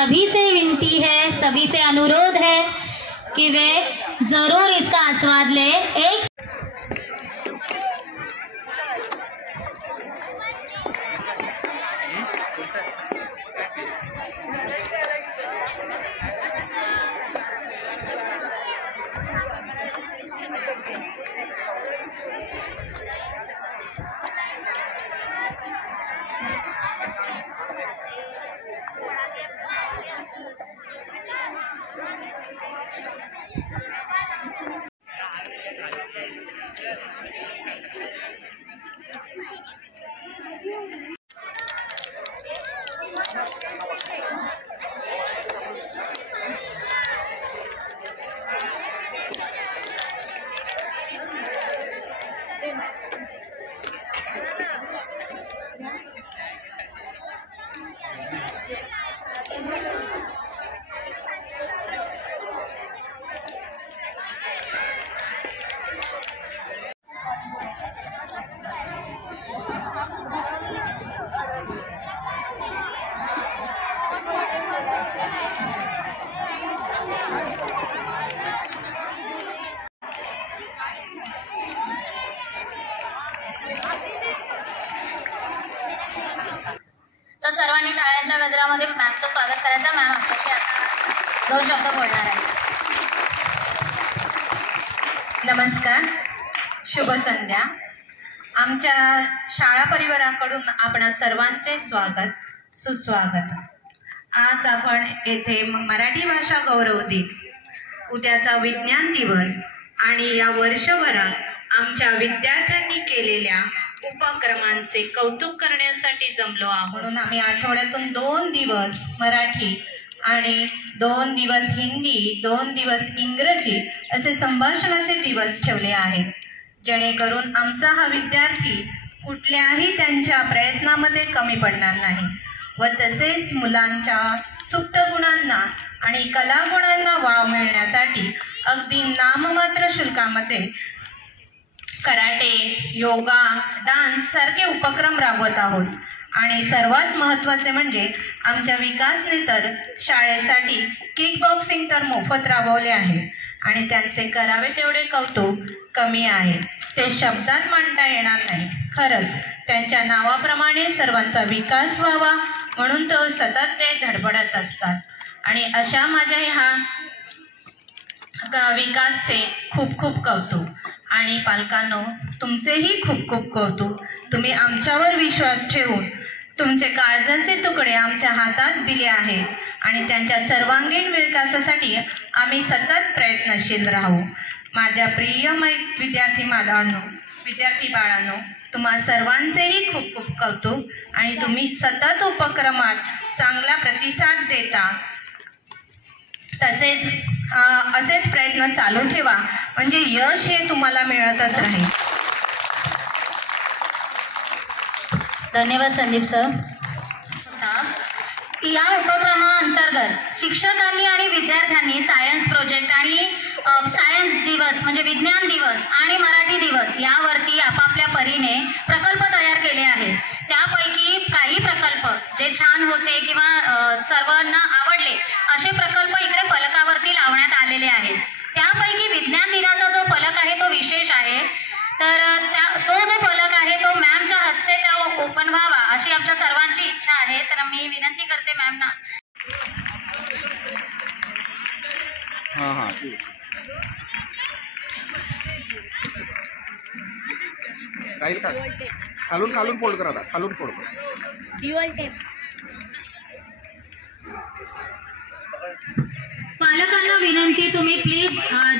सभी से विनती है, सभी से अनुरोध है कि वे जरूर इसका आस्वाद ले। एक तर सर्वांनी टाळ्यांच्या गजरामध्ये मॅमचं स्वागत करायचं। मॅम आपल्याशी आता 2 शब्द बोलणार आहे। नमस्कार, शुभ संध्या। आमच्या शाळा परिवाराकडून आपणा सर्वांचे स्वागत सुस्वागत। आज आपण येथे मराठी भाषा गौरव दिन, उद्याचा विज्ञान दिवस आणि या वर्षभरात आमच्या विद्यार्थ्यांनी केलेल्या उपक्रमांचे कौतुक करण्यासाठी जमलो आहोत। म्हणून आम्ही आठवड्यातून 2 दिवस मराठी आणि 2 दिवस हिंदी, 2 दिवस इंग्रजी असे संभाषणाचे दिवस ठेवले आहेत, जेणेकरून आमचा हा विद्यार्थी कुठल्याही त्यांच्या प्रयत्नामध्ये कमी पडणार नाही व तसेच मुलांच्या सुप्त गुणांना आणि कलागुणांना वाव मिळण्यासाठी अगदी नाममात्र शुल्कामध्ये कराटे, योगा, डान्स सारखे उपक्रम राबवत आहोत। आणि सर्वात महत्त्वाचे म्हणजे आमच्या विकासने तर शाळेसाठी किक बॉक्सिंग तर मोफत राबवले आहे आणि त्यांचे करावे तेवढे कौतुक कमी आहे, ते शब्दात मांडता येणार नाही। खरंच त्यांच्या नावाप्रमाणे सर्वांचा विकास व्हावा म्हणून तो सतत ते धडपडत असतात आणि अशा माझ्या ह्या विकासचे खूप खूप कौतुक। आणि पालकांनो, तुमचेही खूप खूप कौतुक। तुम्ही आमच्यावर विश्वास ठेवून तुमचे काळजाचे तुकडे आमच्या हातात दिले आहेत आणि त्यांच्या सर्वांगीण विकासासाठी आम्ही सतत प्रयत्नशील राहू। माझ्या प्रिय विद्यार्थी बाळांनो, तुम्हा सर्वांचेही खूप खूप कौतुक आणि तुम्ही सतत उपक्रमात चांगला प्रतिसाद देता। तसेच असेच प्रयत्न चालू ठेवा, म्हणजे यश हे तुम्हाला मिळतच राहील। धन्यवाद संदीप सर। या उपक्रमाअंतर्गत शिक्षकांनी आणि विद्यार्थ्यांनी सायन्स प्रोजेक्ट आणि सायन्स दिवस म्हणजे विज्ञान दिवस आणि मराठी दिवस यावरती आपापल्या परीने प्रकल्प तयार केले आहेत। त्यापैकी काही प्रकल्प जे छान होते किंवा सर्वांना आवडले असे प्रकल्प इकडे फलकावरती लावण्यात आलेले आहेत। त्यापैकी विज्ञान दिनाचा जो फलक आहे तो विशेष आहे, तर तो जो फलक आहे तो मॅमच्या हस्ते तो ओपन व्हावा अशी आमच्या सर्वांची इच्छा आहे। तर मी विनंती करते मॅमना। खालून फोल्ड करा, खालून फोल्ड ड्युअल टेप। पालकांना विनंती, तुम्ही प्लीज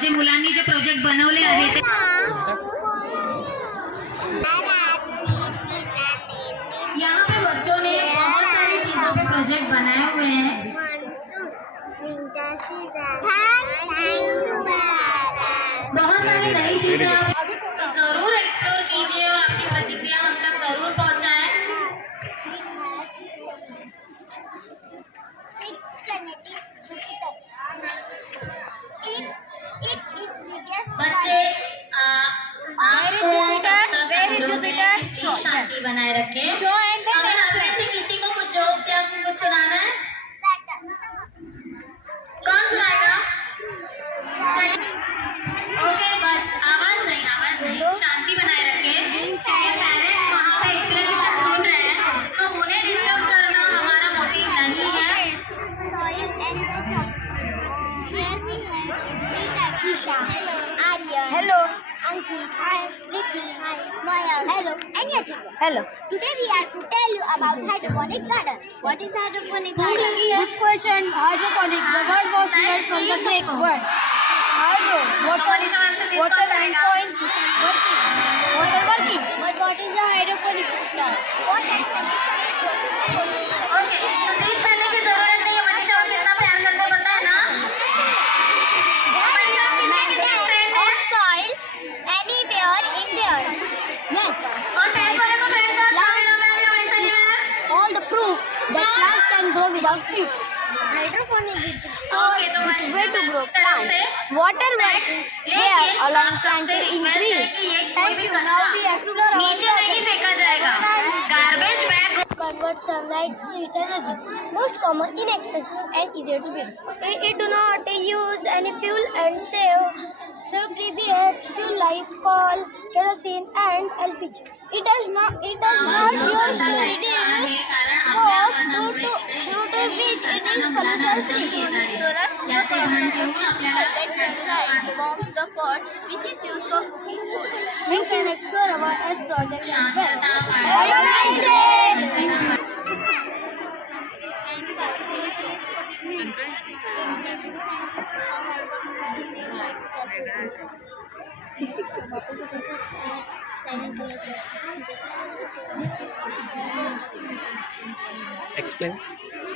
जे मुलांनी जे प्रोजेक्ट बनवले आहेत यहाँ पे बच्चों ने बहुत सारी चीजों पे प्रोजेक्ट बनाए हुए हैं। बहुत सारी नई चीजें आप जरूर एक्सप्लोर कीजिए और आपकी प्रतिक्रिया हम तक जरूर पहुंचाएं। बच्चे शांति बनाए रखें। अगर आप में से किसी को कुछ जोक्स या कुछ सुनाना है Ankit. Hi. Riddhi. Hi. Maya. Hello. And Yachika. Hello. Today we are to tell you about hydroponic garden. What is hydroponic garden? Good question. Hydroponic. The word was derived from the Greek word. Hydro. Water and points. Water working. But what is a hydroponic system? What hydroponic system process of pollution? Okay, तो जीत करने की जरूरत नहीं है, मनीषा और कितना प्यार करते हैं पता है ना? मनीषा किसके किसके फ्रेंड है? Of soil anywhere in there. Yes. और टेप वाले को फ्रेंड कर, लामिना मैम या Vaishali ma'am? All the proof that plants can grow without seeds. Hydroponic okay, तो way to grow plants. Water went here along plant to increase. Thank you. Now we explore नीचे नहीं फेंका जाएगा. Garbage bag. Convert sunlight to heat energy. Most common, inexpensive and easier to build. It do not use any fuel and save abbreviates fuel like coal, kerosene and LPG. It does not use to reduce smoke due to which it is pollution free. Solar that sunlight warms the pot which is used for cooking food. You can explore our S project as well. Have a nice day. Explain.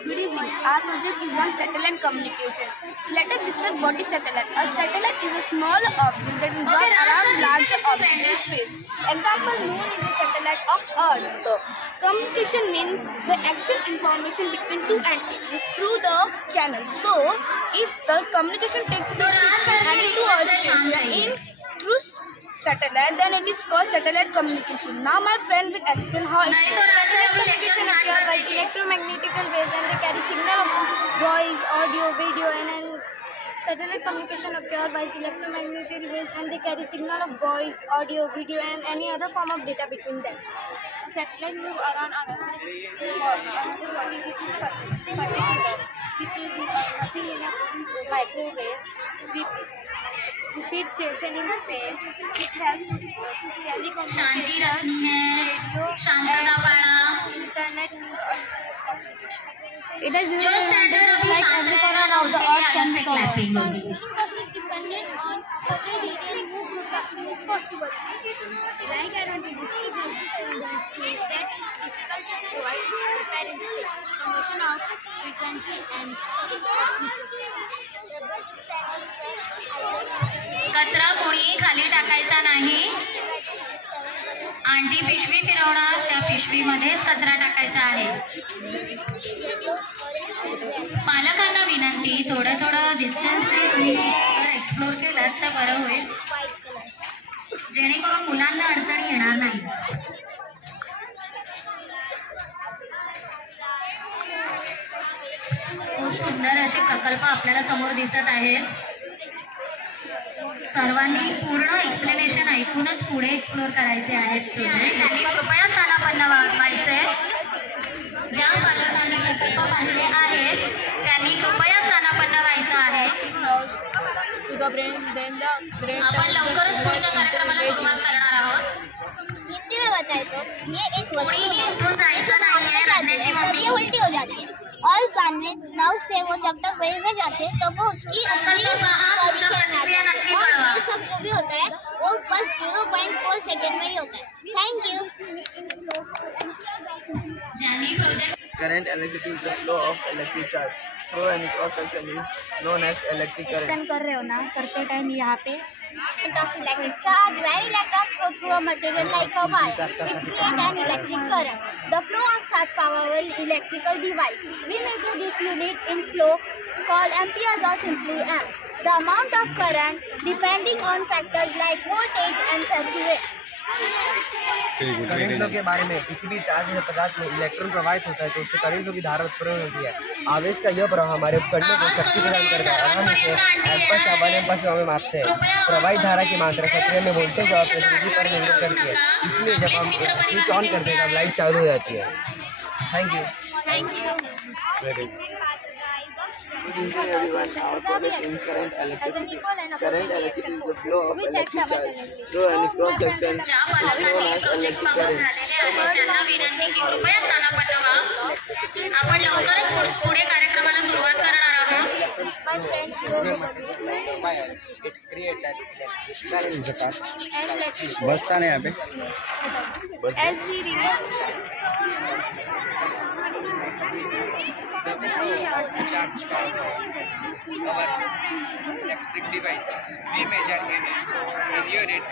Good evening. Our project is on satellite communication. Let us discuss what is satellite. A satellite is a small object that is around larger object in space. Example: Moon is a satellite of Earth. Communication means the exchange information between two entities through the channel. So, if the communication takes place between two Earth station in through satellite, then it is called satellite communication. Now, my friend will explain how it नहीं तो राजा भी Communication occur by electromagnetic waves and they carry signal of voice, audio, video and satellite communication occur by electromagnetic waves and they carry signal of voice, audio, video and any other form of data between them. Satellite move around another body which is particular, which is nothing in a microwave. Repeat station in space. It has Shanti telecommunication, रखनी है, शांतता पाना. internet. It is जो standard अभी शांत रहेगा ना उसके लिए अलग से क्लैपिंग होगी. Transmission cost is dependent on every region where broadcasting is possible. Like advantages, it has disadvantages that is difficult to provide characteristics, combination of frequency and transmission. कचरा कोणीही खाली टाकायचा नाही. आंटी पिशवी फिरवणार, त्या पिशवीमध्येच कचरा टाकायचा आहे. पालकांना विनंती, थोडं डिस्टन्सने तुम्ही जर एक्सप्लोर केलं तर बरं होईल, जेणेकरून मुलांना अडचणी येणार नाही. खूप सुंदर असे प्रकल्प आपल्याला समोर दिसत आहेत. सर्वांनी पूर्ण एक्सप्लेनेशन ऐकूनच पुढे एक्सप्लोर करायचे आहेत प्रोजेक्ट. त्यांनी कृपया स्थानापन्न व्हायचे. ज्या पालकांनी प्रकल्प पाहिले आहेत त्यांनी कृपया स्थानापन्न व्हायचं आहे. आपण लवकरच पुढच्या कार्यक्रमाला सुरुवात करणार आहोत. हिंदी में बताए तो ये एक वस्तु है इथून जायचं नाहीये, रडण्याची तब मम्मी. ये उल्टी हो जाती है और कान में नाव से वो जब तक ब्रेन में जाते तब वो उसकी असली पोजीशन में आती है और ये सब जो भी होता है वो बस 0.4 सेकंड में ही होता है. Thank you. ज्यांनी project Current electricity is the flow of electric charge through any cross section is known as electric current. कर रहे हो ना करते टाइम यहाँ पे of electric charge when electrons flow through a material like a wire. It creates an electric current. The flow of charge power will electrical device. We measure this unit in flow called amperes or simply amps. The amount of current depending on factors like voltage and circuit rate. करंटों के बारे में, किसी भी charge या पदार्थ में electron प्रवाहित होता है तो उससे करंटों की धारा उत्पन्न होती है. आवेश का यह प्रवाह हमारे उपकरणों को शक्ति प्रदान करता है. हम इसे एम्पर्स या 1 एम्पर्स में मापते हैं. प्रवाहित धारा की मात्रा सक्रिय में वोल्टेज और प्रकृति पर निर्भर करती है. इसलिए जब हम स्विच ऑन करते हैं तब लाइट चालू हो जाती है. Thank you. ज्या पालकांनी प्रोजेक्ट मागून झालेले आहेत त्यांना विनंती की कृपया स्थानापन्न व्हा. आपण लवकरच पुढे कार्यक्रमाला सुरुवात करणार आहोत. बसता नहीं यहाँ पे electric device. We measure in unit.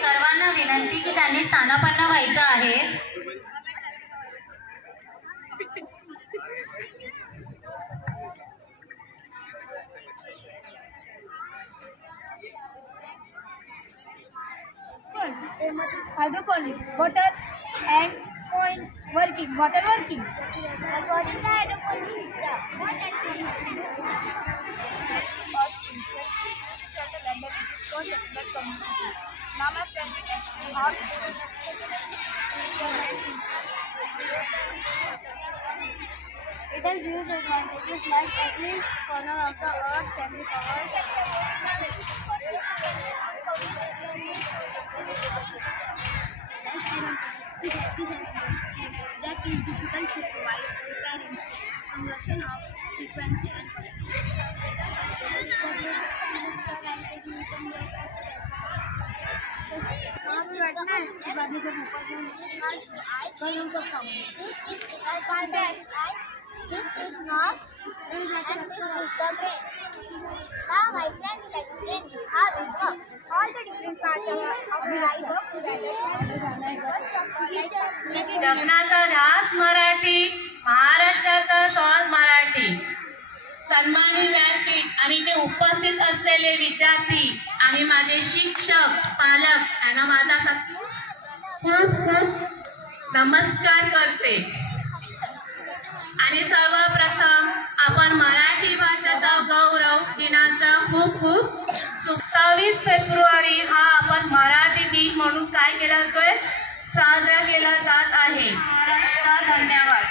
सर्वांना विनंती की त्यांनी स्थानापन्न व्हायचं आहे. Hydroponic, water and coins working, water working. But what is the hydroponic system? What activities do Now my friend will teach me how to do it has huge advantages like every corner of the earth can be covered. that is difficult to provide parents conversion of frequency and This is nose and this is the brain. Now my friend will explain you how it works. All the different parts of the eye work together. जगण्याचा ध्यास मराठी, महाराष्ट्राचा श्वास मराठी. सन्मानित व्यासपीठ आणि ते उपस्थित असलेले विद्यार्थी आणि माझे शिक्षक पालक यांना माझा खूप खूप नमस्कार करते. आणि सर्वप्रथम आपण मराठी भाषेचा गौरव दिनाचा खूप खूप 27 फेब्रुवारी हा आपण मराठी दिन म्हणून काय केला जातोय, साजरा केला जात आहे. महाराष्ट्र धन्यवाद.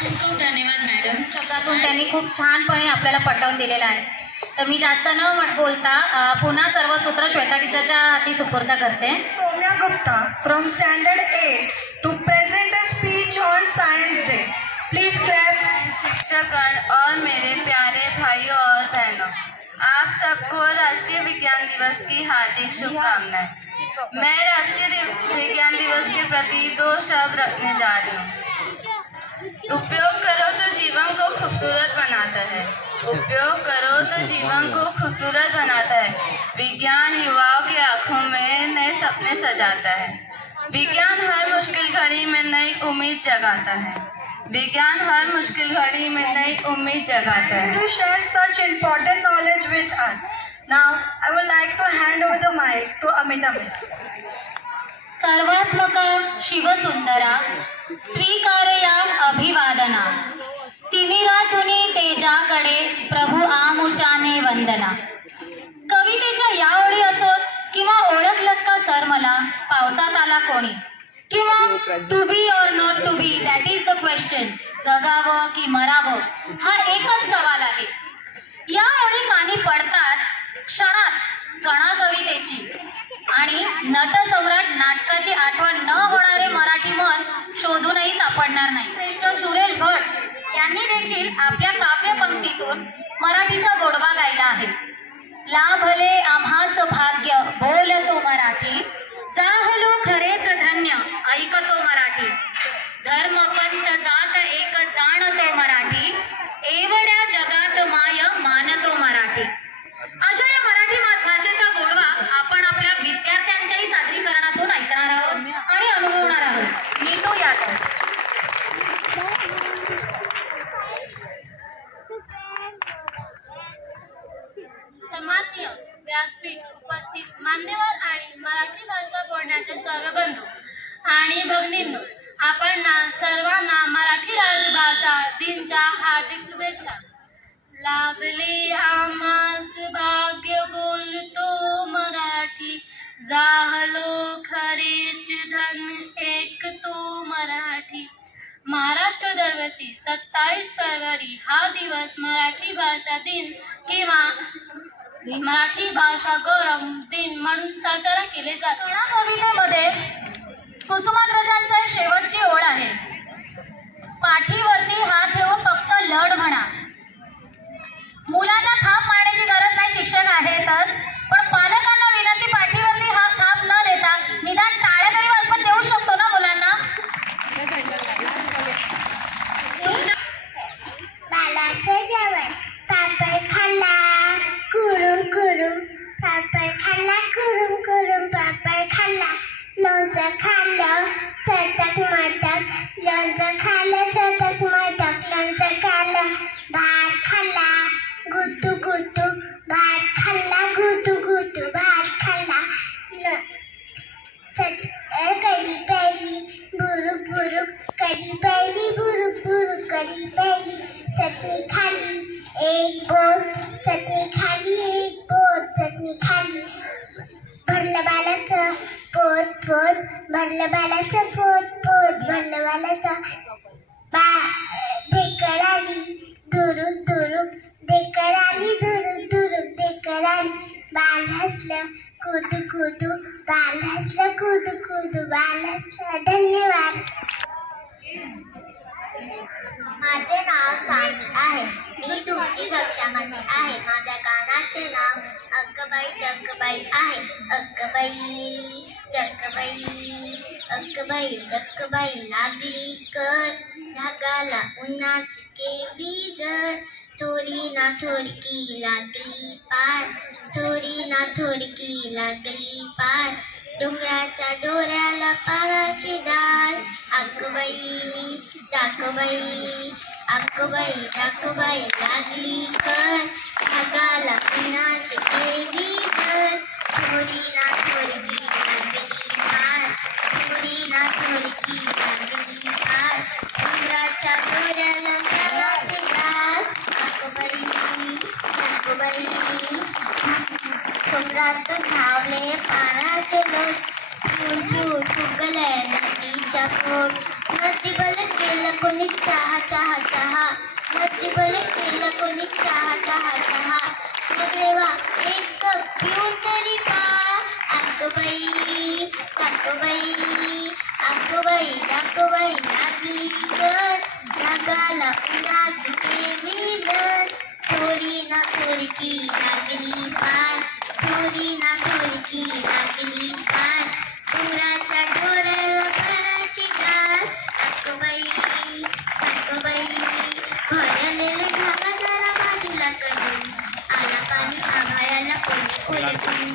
खूप खूप धन्यवाद मॅडम. शब्दातून त्यांनी खूप छानपणे आपल्याला पटवून दिलेला आहे. तर मी जास्त न बोलता पुन्हा सर्व सूत्र श्वेता टीचरच्या हाती सुपूर्द करते. Soumya Gupta from Standard 8 to present a speech on Science Day. Please clap. शिक्षकगण और मेरे प्यारे भाइयों और बहनों, आप सबको राष्ट्रीय विज्ञान दिवस की हार्दिक शुभकामनाएं. मैं राष्ट्रीय विज्ञान दिवस के प्रति 2 शब्द रखने जा रही हूँ. उपयोग करो तो जीवन को खूबसूरत बनाता है. उपयोग करो तो जीवन को खूबसूरत बनाता है. विज्ञान युवाओं की आंखों में नए सपने सजाता है. विज्ञान हर मुश्किल घड़ी में नई उम्मीद जगाता है. विज्ञान हर मुश्किल घड़ी में नई उम्मीद जगाता है. To share such important knowledge with us. Now, I would like to hand over the mic to Amita. सर्वात्मक शिवसुंदरा स्वीकारया अभिवादना. तिमिरातुनी तेजाकडे प्रभू आमुचाने वंदना. कवितेच्या या ओळी असोत किंवा ओळखलत का सर मला पावसात आला कोणी, किंवा to be or not to be that is the question. जगावं की मरावं हा एकच सवाल आहे. या ओळी कानी पडतात क्षणात कणा कवितेची आणि नटसम्राट नाटकाची आठवण न होणारे मराठी मन शोधूनही सापडणार नाही. श्रेष्ठ सुरेश भट यांनी देखील आपल्या काव्यपंक्तीतून मराठीचा गोडवा गायला आहे. लाभले आम्हास भाग्य बोलतो मराठी, जाहलो खरेच धन्य ऐकतो मराठी. धर्म पंथ जात एक जाणतो मराठी, एवढ्या जगात माय मानतो मराठी. अशा या मराठी भाषेचा गोडवा आपण आपल्या विद्यार्थ्यांच्याही सादरीकरणातून ऐकणार आहोत आणि अनुभवणार आहोत. मी तो यात सन्माननीय व्यासपीठ उपस्थित मान्यवर आणि मराठी भाषा बोलण्याचे सर्व बंधू आणि भगिनींनो, आपणा सर्वांना मराठी राजभाषा दिनच्या हार्दिक शुभेच्छा. लाभले आम्हास भाग्य बोलतो मराठी, जाहलो खरेच धन एक तो मराठी. महाराष्ट्र दरवर्षी 27 फेब्रुवारी हा दिवस मराठी भाषा दिन किंवा मराठी भाषा गौरव दिन म्हणून साजरा केले जाते. या कवितेमध्ये कुसुमाग्रजांचा एक शेवटची ओळ आहे. पाठीवरती हात ठेवून फक्त लढ म्हणा. मुलांना थाप मारण्याची गरज नाही, शिक्षक आहेतच, पण पालकांना विनंती, पाठीवरती हात थाप न देता निदान टाळ्या तरी आपण देऊ शकतो ना मुलांना. बालाचं जेवण पापड खाल्ला कुरुम कुरुम, पापड खाल्ला कुरुम कुरुम, पापड खाल्ला. लोणचं खाल्लं चटक मटक, लोणचं खाल्लं चटक मटक, लोणचं खाल्लं. भात खाल्ला गुतू गुतू, भात खाल्ला गुतू गुतू, भात खाल्ला. कढी प्यायली बुरुक बुरुक, कढी प्यायली बुरुक बुरुक, कढी प्यायली. चटणी खाल्ली एक बोट, चटणी खाल्ली एक बोट, चटणी खाल्ली. भरलं बालाचं पोट पोट, भरलं बालाचं पोट पोट, भरलं बालाचं. ढेकर आली दुरुक दुरुक, ढेकर आली दुरुक दुरुक, ढेकर आली. बाल हसलं कुदू कुदू, बाल हसलं कुदू कुदू, बाल हसलं. धन्यवाद. माझे नाव सानी आहे, मी 2री कक्षामध्ये आहे. माझ्या गाण्याचे नाव अक्कबाई डक्कबाई आहे. अक्कबाई डक्कबाई, अक्कबाई डक्कबाई लागली कर, ढगाला उन्हाची केवढी जर. थोडी ना थोडकी लागली पार, थोडी ना थोडकी लागली पार. डोंगराच्या डोऱ्याला पाराची डाळ, अक्कबाई डाकबाई, अक्कबाई डाकबाई लागली कर, ढगाला उन्हाची केवढी जर. थोडी ना थोडकी लागली पार, थोडी ना थोडकी लागली पार. डोंगराच्या डोऱ्याला पाराची डाळ, अक्कबाई डाकबाई. डोंगरात धावले पाराचे लोट, फुल फुगले नदीच्या पोट. नदी बल केलं कोणी चहा चहा चहा, नदी बल केलं कोणी चहा चहा चहा. देवा एक कप पिऊन तरी पा, अक्कबाई डाकबाई, अक्कबाई डाकबाई लागली कर, ढगाला उन्हाची केवढी जर. थोडी ना थोडकी लागली पार, थोडी ना थोडकी लागली पार. डोंगराच्या डोऱ्याला पाराची डाळ, अक्कबाई अक्कबाई. भरलेले ढगा जरा बाजूला करून, आला पाणी आभाळाला कोणी ओले करून.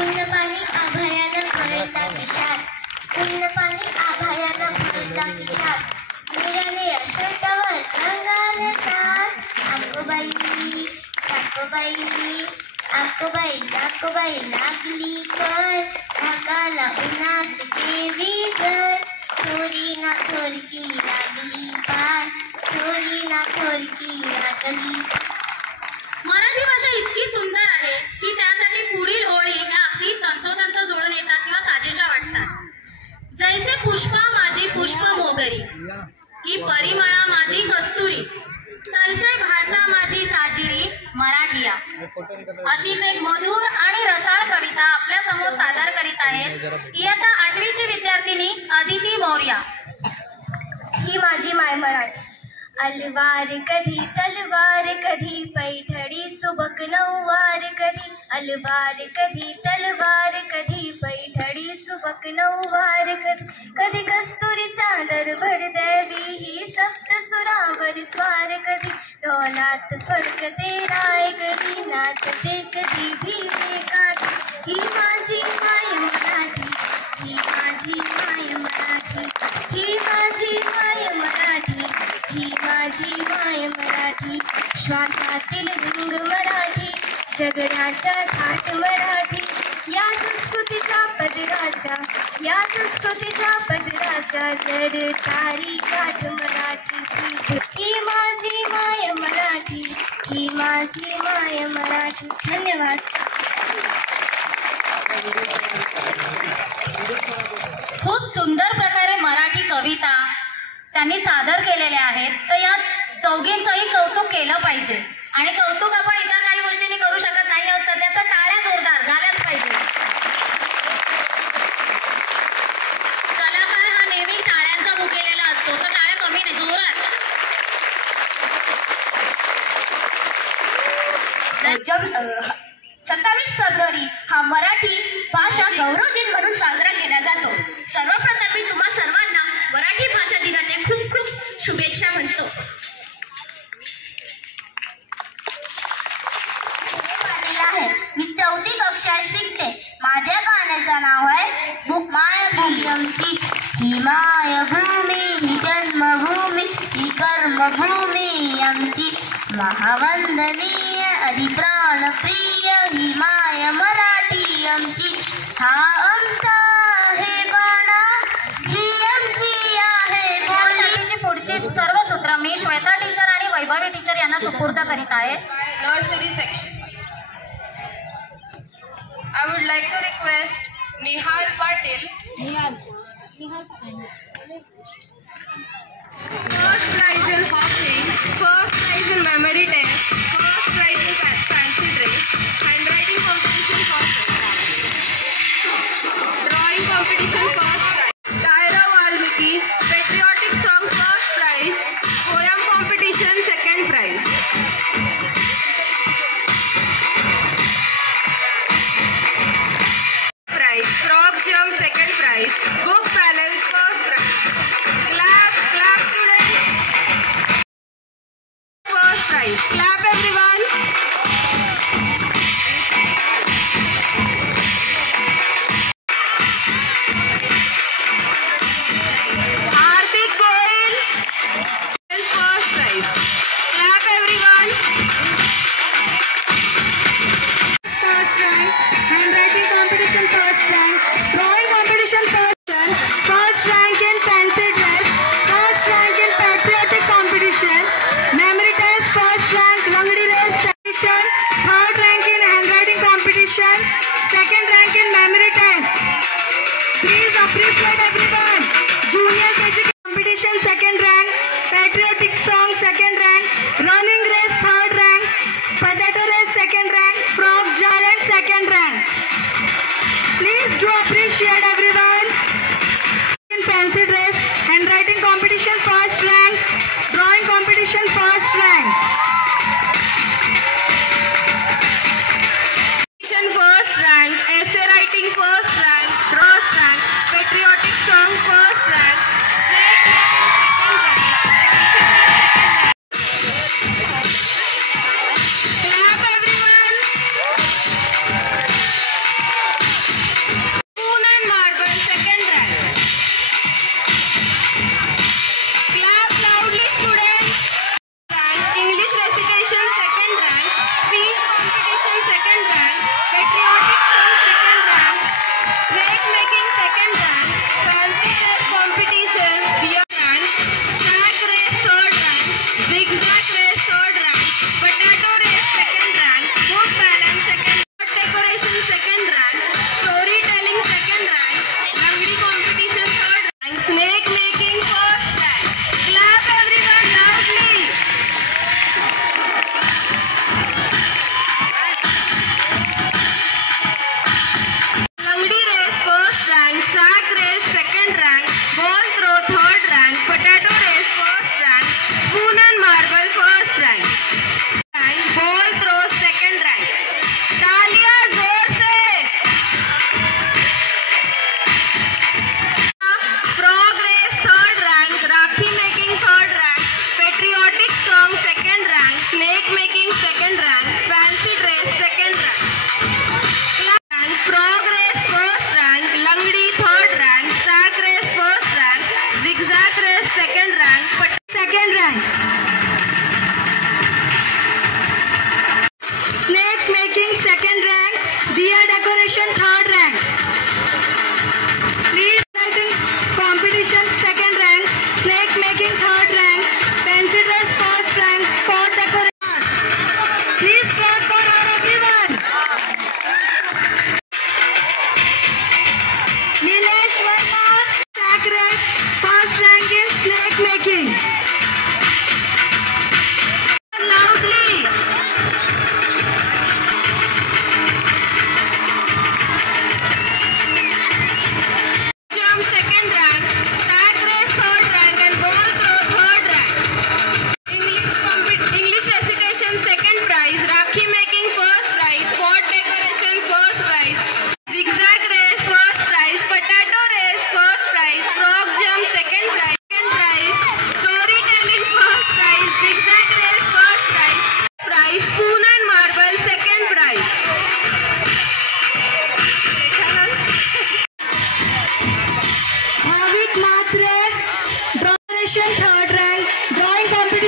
उन्न पाणी आभाळाला भरता खिशात, उन्न पाणी आभाळाला भरता खिशात. निराले शर्टावर रंगाले साथ, अक्कबाई डाकबाई, अक्कबाई डाकबाई लागली कर, ढगाला उन्हाची केवढी जर. थोडी ना थोडकी लागली पार, थोडी ना थोडकी लागली. मराठी भाषा इतकी सुंदर आहे की त्यासाठी पुढील ओळी ह्या अगदी तंतोतंत जुळून येतात किंवा साजेशा वाटतात. जैसे पुष्पा माझी पुष्प मोगरी, की परिमळा माझी कस्तुरी, तैसे भाषा माझी साजिरी मराठिया. अशीच एक मधुर आणि रसाळ कविता आपल्या समोर सादर करीत आहेत इयत्ता 8वीची विद्यार्थिनी अदिती मौर्या. ही माझी माय मराठी. अलवार कधी तलवार कधी, पैठणी सुबक नऊवार कधी. अलवार कधी तलवार कधी, पैठणी सुबक नऊवार कधी. कधी कस्तुरी चादर भरदेवी, ही सप्तसुरावर स्वार कधी. डोलात फडकते रायगडी, नाचते कधी भीमे काठी. ही माझी माय मराठी, ही माझी माय मराठी, ही माझी माय मराठी, ही माझी माय मराठी. श्वासातील रंग मराठी, जगण्याच्या ठाट मराठी. या संस्कृतीचा पदराचा जड तारी गाठ मराठी ही माझी माय मराठी ही माझी माय मराठी. धन्यवाद. खूप सुंदर प्रकारे मराठी कविता त्यांनी सादर केलेल्या आहेत. तर या चौघींचंही कौतुक केलं पाहिजे आणि कौतुक आपण इतर काही गोष्टींनी करू शकत नाही आहोत सध्या, तर टाळ्या जोरदार झाल्याच पाहिजे. कलाकार हा नेहमी टाळ्यांचा भुकेलेला असतो, तर टाळ्या कमी नाही, जोरात. 27 फेब्रुवारी हा मराठी भाषा गौरव दिन म्हणून साजरा केला जातो. सर्वप्रथम मी तुम्हा सर्वांना मराठी भाषा दिनाच्या खूप खूप शुभेच्छा म्हणतो. मी 4थी कक्षात शिकते. माझ्या गाण्याचं नाव आहे मायभूमी आमची. ही मायभूमी ही जन्मभूमी ही कर्मभूमी आमची. महावंदनीय अधिप्राण प्रिय ही माय मराठी आमची. हा आमचा आहे बाणा ही आमची आहे बोली. पुढची सर्व सूत्र मी श्वेता टीचर आणि वैभवी टीचर यांना सुपूर्द करीत आहे. Nursery section. I would like to request Nihal Patil. First prize in hopping, first prize in memory test, first prize in fancy dress, handwriting competition first prize, drawing competition first prize, Tyra Valmiki, patriotic song first prize, poem competition second prize. Frog jump second prize, book balance first prize. Clap students. First prize. Clap everyone. Hardik Goyal. First prize. Clap everyone. First rank. Handwriting competition first rank. Drawing competition first rank in fancy dress, first rank in patriotic competition, memory test first rank, longdi race competition, third rank in handwriting competition, second rank in memory test. Please appreciate everyone. Junior KG competition second rank, patriotic song second rank, running race third rank, potato race second rank, frog challenge second rank. Please do appreciate everyone. In fancy dress, handwriting competition first rank, drawing competition first rank. First rank, essay writing first rank, first rank, patriotic song first rank, clap everyone. Spoon and marble second rank. Clap loudly students. English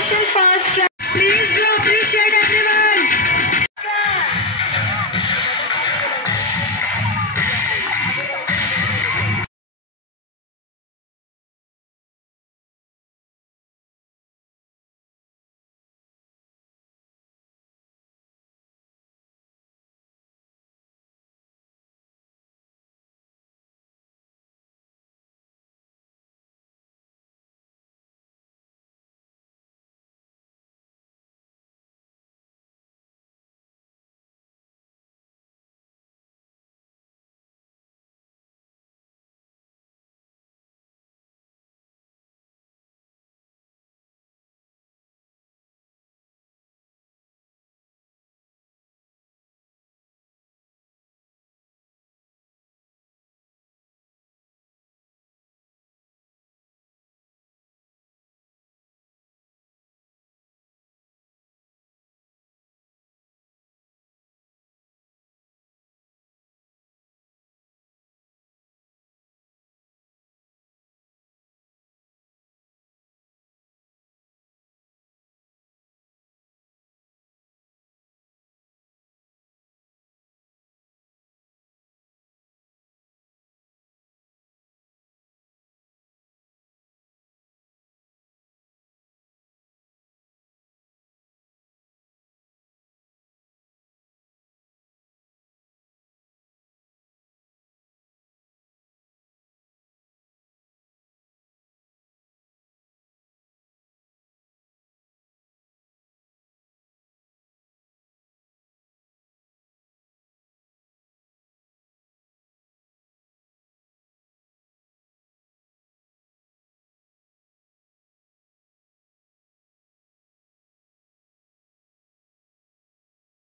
Motion for